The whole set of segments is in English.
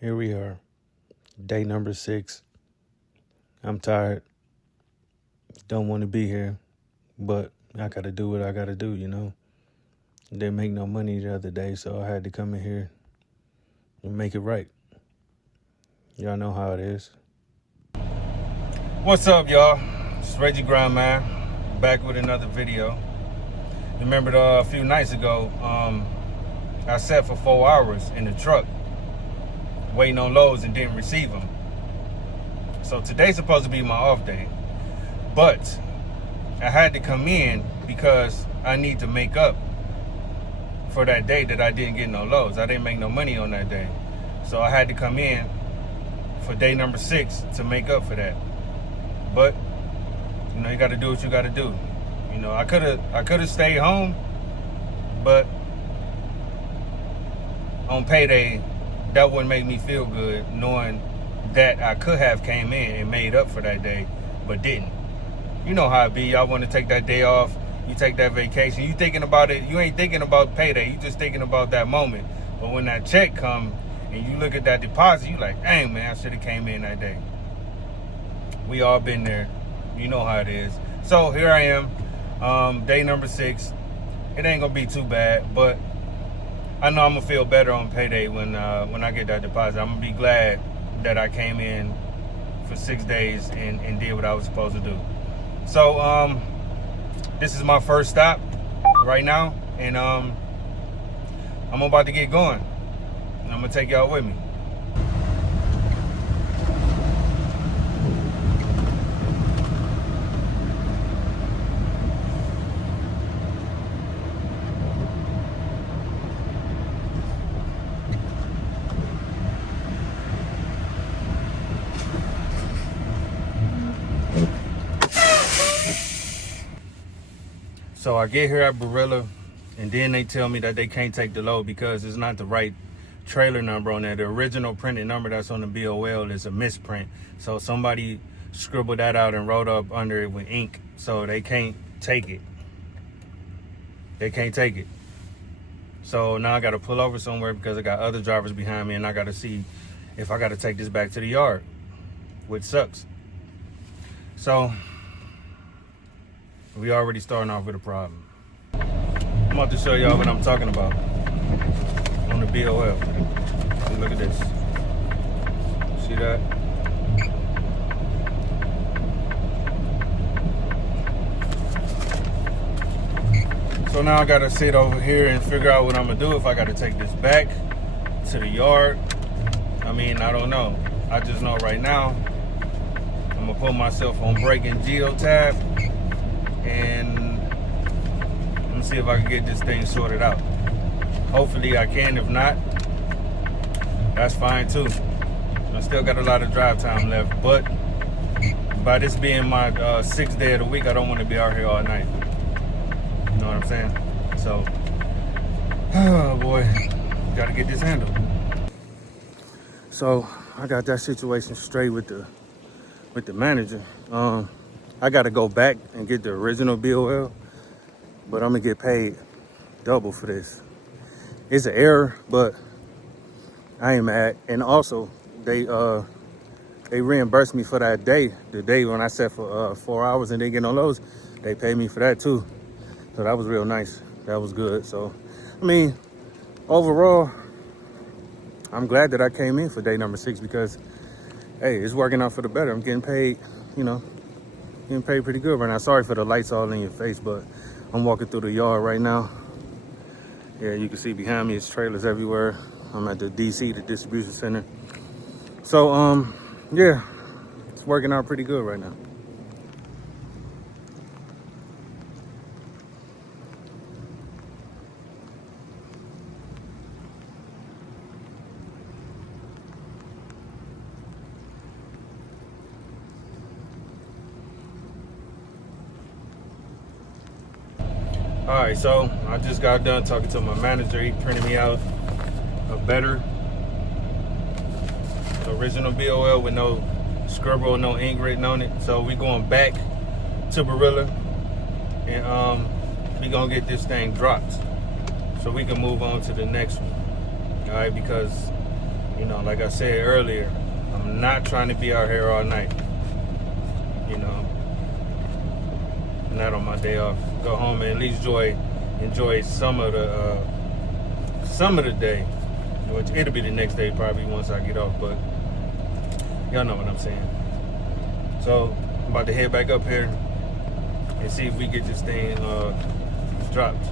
Here we are, day number 6. I'm tired. Don't want to be here, but I got to do what I got to do, Didn't make no money the other day, so I had to come in here and make it right. Y'all know how it is. What's up, y'all? It's Reggie Grindman, back with another video. Remember a few nights ago, I sat for 4 hours in the truck waiting on loads and didn't receive them. So today's supposed to be my off day, but I had to come in because I need to make up for that day that I didn't get no loads. I didn't make no money on that day, so I had to come in for day number 6 to make up for that. But you got to do what you got to do. I could have stayed home, but on payday, that wouldn't make me feel good, knowing that I could have came in and made up for that day, but didn't. You know how it be. Y'all want to take that day off. You take that vacation. You thinking about it. You ain't thinking about payday. You just thinking about that moment. But when that check come and you look at that deposit, you like, dang, man, I should have came in that day. We all been there. You know how it is. So here I am, day number 6. It ain't gonna be too bad, but I know I'm gonna feel better on payday when I get that deposit. I'm gonna be glad that I came in for 6 days and did what I was supposed to do. So this is my first stop right now, and I'm about to get going. And I'm gonna take y'all with me. So I get here at Barilla, and then they tell me that they can't take the load because it's not the right trailer number on there. The original printed number that's on the BOL is a misprint. So somebody scribbled that out and wrote up under it with ink. So they can't take it. They can't take it. So now I got to pull over somewhere because I got other drivers behind me, and I got to see if I got to take this back to the yard, which sucks. So we already starting off with a problem. I'm about to show y'all what I'm talking about on the BOL. Look at this. See that? So now I gotta sit over here and figure out what I'm gonna do if I gotta take this back to the yard. I don't know. I just know right now I'm gonna put myself on brake and geotab, and let me see if I can get this thing sorted out. Hopefully I can. If not, that's fine too. I still got a lot of drive time left, but by this being my 6th day of the week, I don't want to be out here all night. You know what I'm saying? So, oh boy, gotta get this handled. So I got that situation straight with the manager. I gotta go back and get the original BOL, but I'm gonna get paid double for this. It's an error, but I ain't mad. And also, they reimbursed me for that day, the day when I sat for 4 hours and didn't get no loads. They paid me for that too, so that was real nice. That was good. So, overall, I'm glad that I came in for day number 6 because, hey, it's working out for the better. I'm getting paid, getting paid pretty good right now. Sorry for the lights all in your face, but I'm walking through the yard right now. Yeah, you can see behind me, it's trailers everywhere. I'm at the DC, the distribution center. So, yeah, it's working out pretty good right now. All right, so I just got done talking to my manager. He printed me out a better original BOL with no scribble, no ink written on it. So we going back to Barilla, and we gonna get this thing dropped so we can move on to the next one. All right, because You know, like I said earlier, I'm not trying to be out here all night. You know, not on my day off. Go home and at least enjoy some of the day, which it'll be the next day probably once I get off. But y'all know what I'm saying. So I'm about to head back up here and see if we get this thing dropped.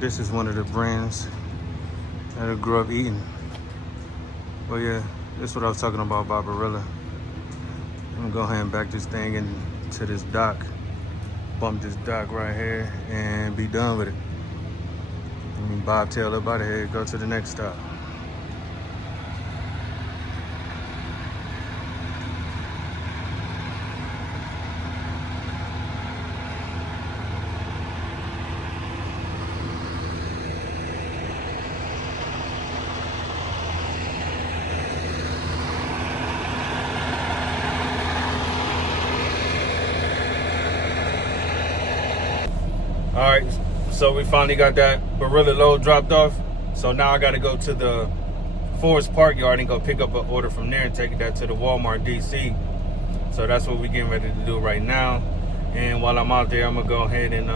This is one of the brands that I grew up eating. Well, yeah, that's what I was talking about Barbarella. I'm gonna go ahead and back this thing into this dock, bump this dock right here, and be done with it. And bobtail up out of here, go to the next stop. All right, so we finally got that Barilla load dropped off. So now I got to go to the Forest Park yard and go pick up an order from there and take that to the Walmart DC. So that's what we're getting ready to do right now. And while I'm out there, I'm gonna go ahead and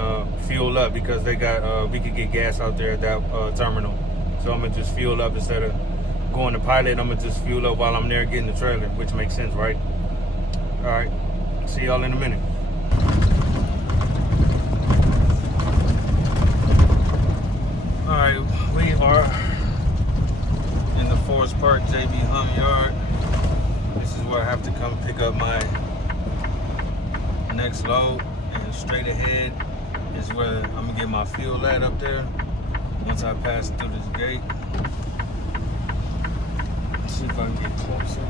fuel up because they got we could get gas out there at that terminal. So I'm gonna just fuel up instead of going to Pilot. I'm gonna just fuel up while I'm there getting the trailer, which makes sense, right? All right, see y'all in a minute. All right, we are in the Forest Park JB Hunt Yard. This is where I have to come pick up my next load, and straight ahead is where I'm gonna get my fuel at up there once I pass through this gate. Let's see if I can get closer.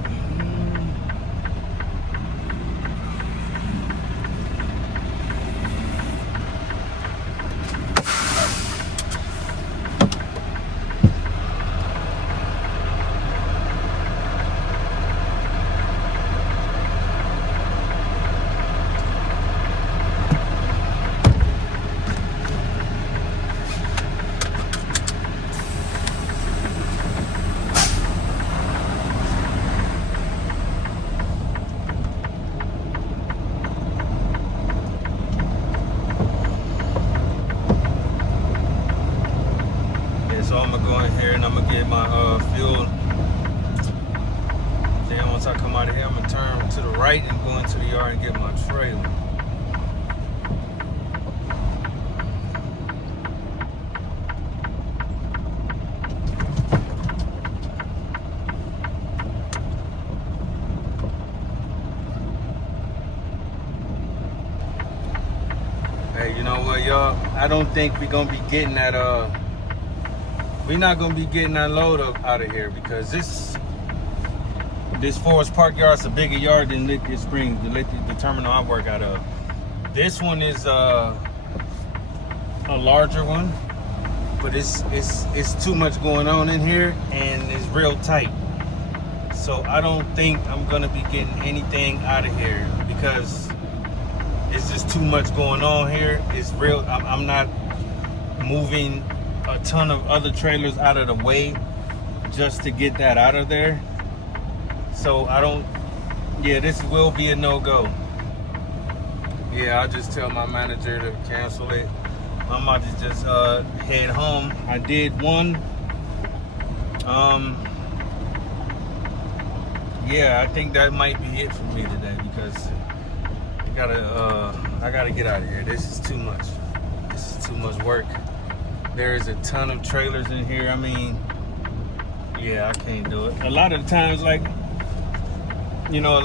So I'm gonna go in here and I'm gonna get my fuel. Then once I come out of here, I'm gonna turn to the right and go into the yard and get my trailer. Hey, you know what, y'all? I don't think we're gonna be getting that we're not gonna be getting that load up out of here because this Forest Park yard is a bigger yard than Liquid Springs, the terminal I work out of. This one is a larger one, but it's too much going on in here and it's real tight. So I don't think I'm gonna be getting anything out of here because it's just too much going on here. It's real. I'm not moving a ton of other trailers out of the way just to get that out of there. So I don't, yeah, this will be a no-go. Yeah, I'll just tell my manager to cancel it. I'm about to just head home. I did one. Yeah, I think that might be it for me today because I gotta get out of here. This is too much. This is too much work. There is a ton of trailers in here. I mean, yeah, I can't do it. A lot of the times, like, you know,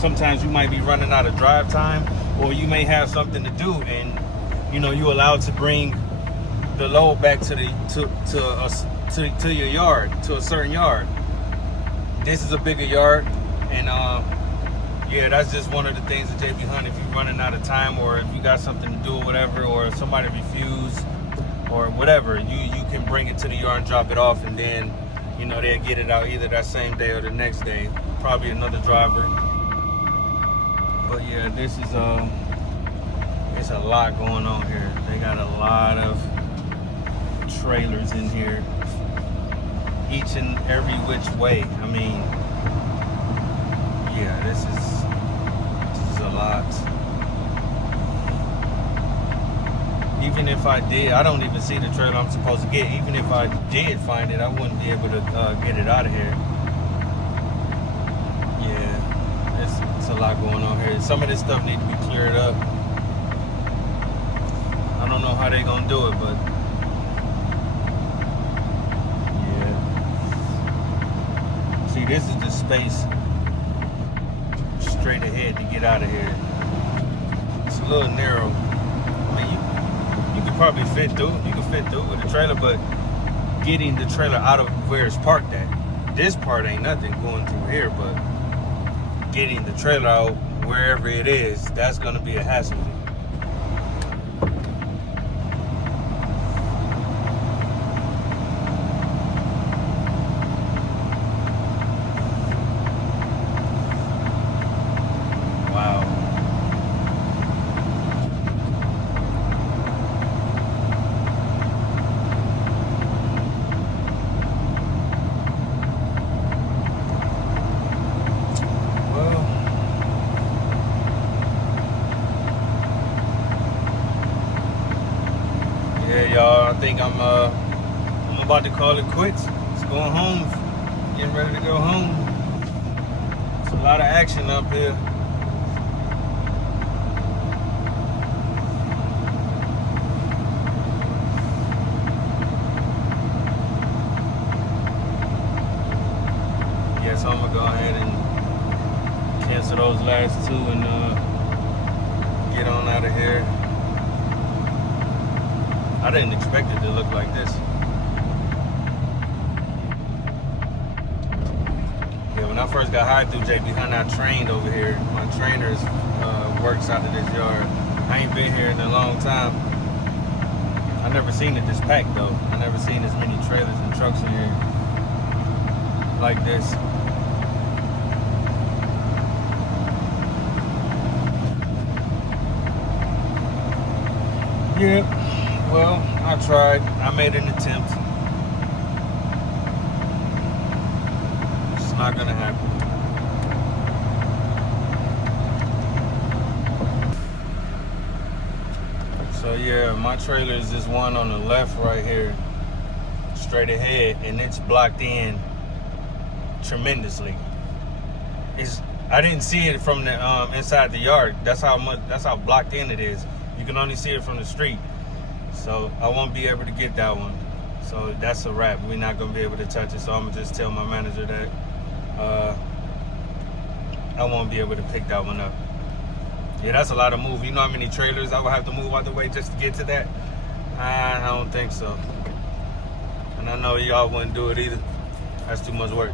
sometimes you might be running out of drive time, or you may have something to do, and you know, you're allowed to bring the load back to your yard, to a certain yard. This is a bigger yard, and yeah, that's just one of the things that JB Hunt, if you're running out of time, or if you got something to do or whatever, or if somebody refused or whatever, you can bring it to the yard and drop it off, and then, you know, they'll get it out either that same day or the next day. Probably another driver. But yeah, this is it's a lot going on here. They got a lot of trailers in here, each and every which way. I mean, yeah, this is a lot. Even if I did, I don't even see the trailer I'm supposed to get. Even if I did find it, I wouldn't be able to get it out of here. Yeah, it's a lot going on here. Some of this stuff needs to be cleared up. I don't know how they're gonna do it, but yeah. See, this is the space straight ahead to get out of here. It's a little narrow. I mean, you could probably fit through. You can fit through with the trailer, but getting the trailer out of where it's parked at, this part ain't nothing going through here, but getting the trailer out wherever it is, that's gonna be a hassle. Yeah, y'all, I think I'm about to call it quits. It's going home. Getting ready to go home. It's a lot of action up here. Yeah, so I'm gonna go ahead and cancel those last two and get on out of here. I didn't expect it to look like this. Yeah, when I first got hired through JB Hunt, I trained over here. My trainer works out of this yard. I ain't been here in a long time. I never seen it this packed though. I never seen as many trailers and trucks in here like this. Yeah. Well, I tried. I made an attempt. It's not gonna happen. So yeah, my trailer is this one on the left right here, straight ahead, and it's blocked in tremendously. I didn't see it from the inside the yard. That's how blocked in it is. You can only see it from the street. So I won't be able to get that one. So that's a wrap. We're not gonna be able to touch it. So I'm gonna just tell my manager that I won't be able to pick that one up. Yeah, that's a lot of move. You know how many trailers I would have to move out the way just to get to that? I don't think so. And I know y'all wouldn't do it either. That's too much work.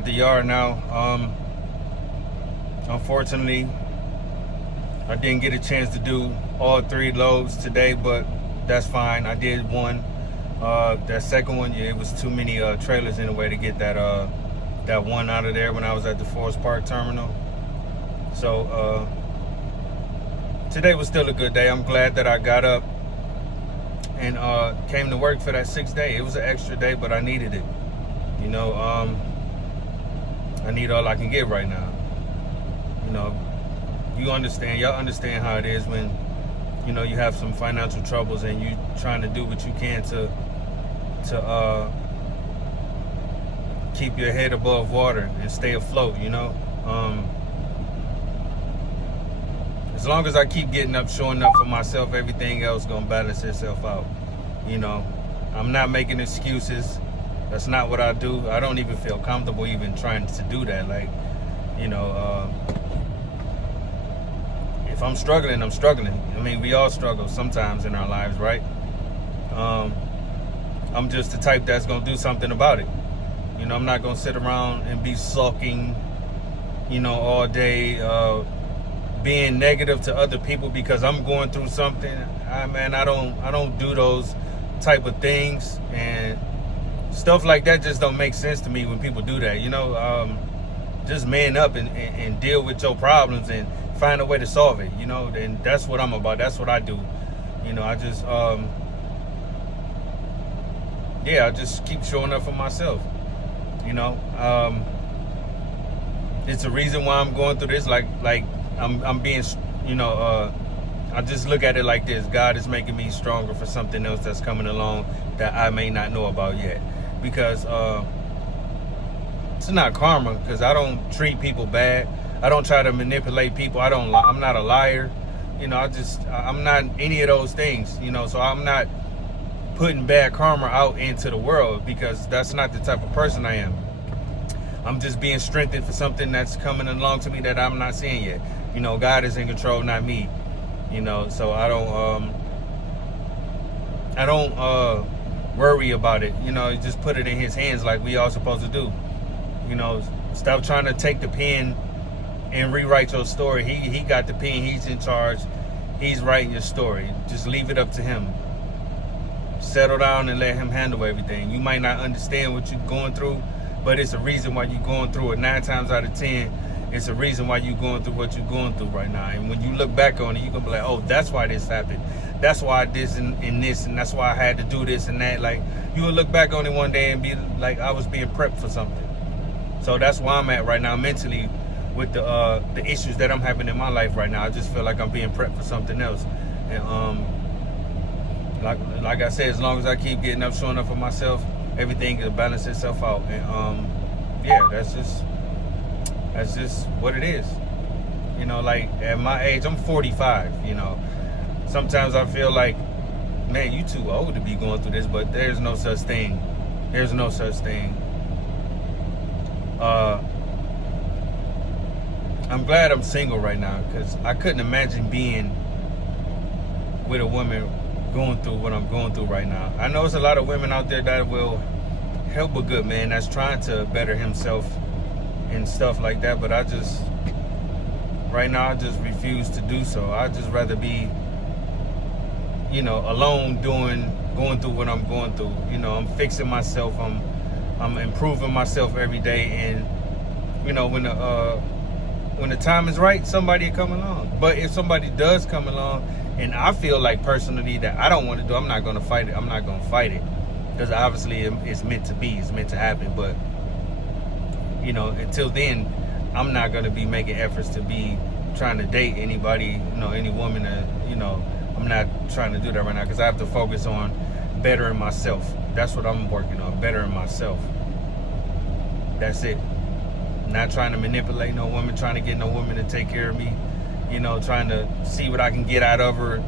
at the yard now. Unfortunately, I didn't get a chance to do all 3 loads today, but that's fine. I did one. That second one, yeah, it was too many trailers in the way to get that one out of there when I was at the Forest Park terminal. So today was still a good day. I'm glad that I got up and came to work for that 6th day. It was an extra day, but I needed it. You know, I need all I can get right now. You know, y'all understand how it is when, you know, you have some financial troubles and you trying to do what you can to keep your head above water and stay afloat, you know. As long as I keep getting up, showing up for myself, everything else gonna balance itself out. You know, I'm not making excuses. That's not what I do. I don't even feel comfortable even trying to do that. Like, you know, if I'm struggling, I'm struggling. I mean, we all struggle sometimes in our lives, right? I'm just the type that's gonna do something about it. You know, I'm not gonna sit around and be sulking, you know, all day, being negative to other people because I'm going through something. I don't do those type of things, and stuff like that just don't make sense to me when people do that. You know, just man up and deal with your problems and find a way to solve it. You know, and that's what I'm about. That's what I do. You know, I just I just keep showing up for myself. You know, it's a reason why I'm going through this. Like I'm being, you know, I just look at it like this: God is making me stronger for something else that's coming along that I may not know about yet. Because it's not karma. Because I don't treat people bad. I don't try to manipulate people. I'm not a liar. You know, I'm not any of those things. You know, so I'm not putting bad karma out into the world because that's not the type of person I am. I'm just being strengthened for something that's coming along to me that I'm not seeing yet. You know, God is in control, not me. You know, so I don't worry about it. You know, just put it in His hands like we all supposed to do. You know, stop trying to take the pen and rewrite your story. He got the pen. He's in charge. He's writing your story. Just leave it up to Him. Settle down and let Him handle everything. You might not understand what you're going through, but it's a reason why you're going through it. 9 times out of 10, it's a reason why you're going through what you're going through right now. And when you look back on it, you're going to be like, oh, that's why this happened. That's why this and this, and that's why I had to do this and that. Like, you will look back on it one day and be like, I was being prepped for something. So that's where I'm at right now mentally with the issues that I'm having in my life right now. I just feel like I'm being prepped for something else. And like I said, as long as I keep getting up, showing up for myself, everything will balance itself out. And that's just what it is. You know, like at my age, I'm 45. You know, sometimes I feel like, man, you too old to be going through this, but there's no such thing. There's no such thing. I'm glad I'm single right now because I couldn't imagine being with a woman going through what I'm going through right now. I know there's a lot of women out there that will help a good man that's trying to better himself and stuff like that, but right now I just refuse to do so. I'd just rather be, you know, alone going through what I'm going through. You know, I'm fixing myself, I'm improving myself every day, and you know, when the time is right, somebody will come along. But if somebody does come along and I feel like personally that I don't want to do, I'm not going to fight it. I'm not going to fight it because obviously it's meant to be. It's meant to happen. But, you know, until then, I'm not going to be making efforts to be trying to date anybody, you know, any woman. You know, I'm not trying to do that right now because I have to focus on bettering myself. That's what I'm working on, bettering myself. That's it. Not trying to manipulate no woman, trying to get no woman to take care of me. You know, trying to see what I can get out of her.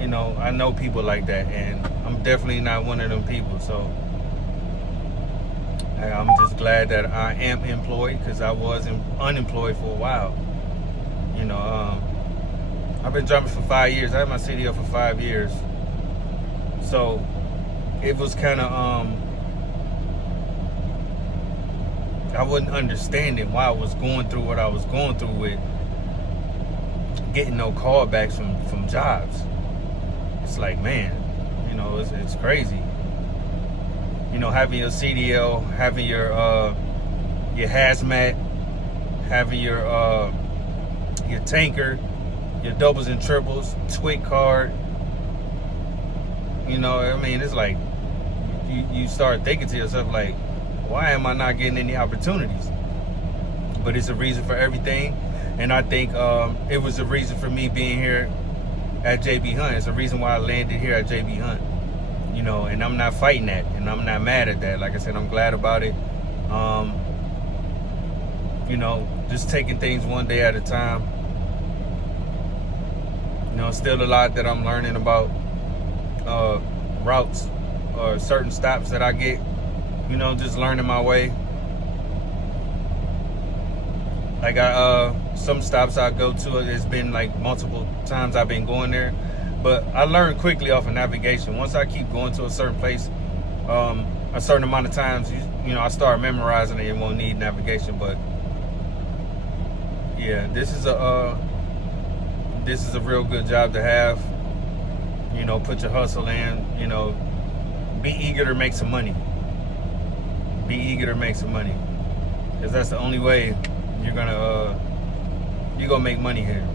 You know, I know people like that, and I'm definitely not one of them people. So I'm just glad that I am employed because I was unemployed for a while. You know, I've been driving for 5 years. I had my CDL for 5 years. So it was kind of, I wasn't understanding why I was going through what I was going through with getting no callbacks from jobs. It's like, man, you know, it's crazy. You know, having your CDL, having your hazmat, having your tanker, your doubles and triples, TWIC card. You know, I mean, it's like you start thinking to yourself, like, why am I not getting any opportunities? But it's a reason for everything. And I think it was a reason for me being here at JB Hunt. It's a reason why I landed here at JB Hunt. You know, and I'm not fighting that, and I'm not mad at that. Like I said, I'm glad about it. You know, just taking things one day at a time. You know, still a lot that I'm learning about routes or certain stops that I get. You know, just learning my way. Like some stops I go to, it's been like multiple times I've been going there, but I learned quickly off of navigation. Once I keep going to a certain place, a certain amount of times, you know, I start memorizing it and won't need navigation. But yeah, this is a real good job to have. You know, put your hustle in. You know, be eager to make some money. Be eager to make some money, because that's the only way you're gonna make money here.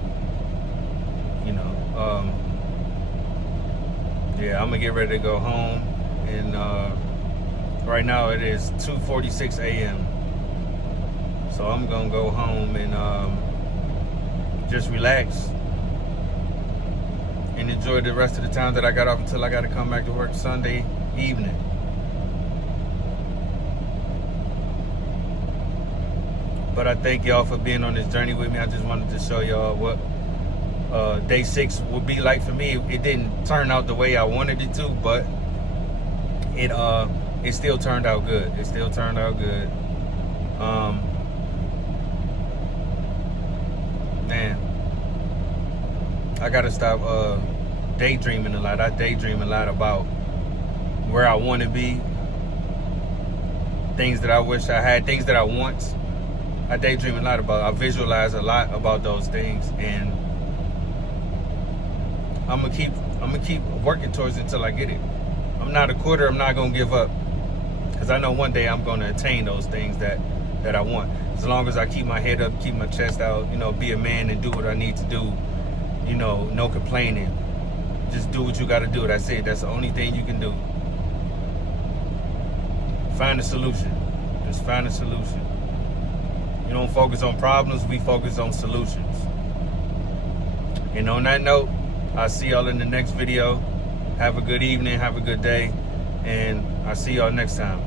You know, yeah, I'm gonna get ready to go home, and right now it is 2:46 a.m. So I'm gonna go home and just relax and enjoy the rest of the time that I got off until I got to come back to work Sunday evening. But I thank y'all for being on this journey with me. I just wanted to show y'all what day 6 would be like for me. It didn't turn out the way I wanted it to, but it still turned out good. It still turned out good. Man, I gotta stop daydreaming a lot. I daydream a lot about where I want to be, things that I wish I had, things that I want. I daydream a lot about. I visualize a lot about those things, and I'm gonna keep working towards it until I get it. I'm not a quitter. I'm not gonna give up, because I know one day I'm gonna attain those things that I want. As long as I keep my head up, keep my chest out, you know, be a man and do what I need to do. You know, no complaining. Just do what you got to do. That's it. That's the only thing you can do. Find a solution. Just find a solution. You don't focus on problems, we focus on solutions. And on that note, I'll see y'all in the next video. Have a good evening, have a good day, and I'll see y'all next time.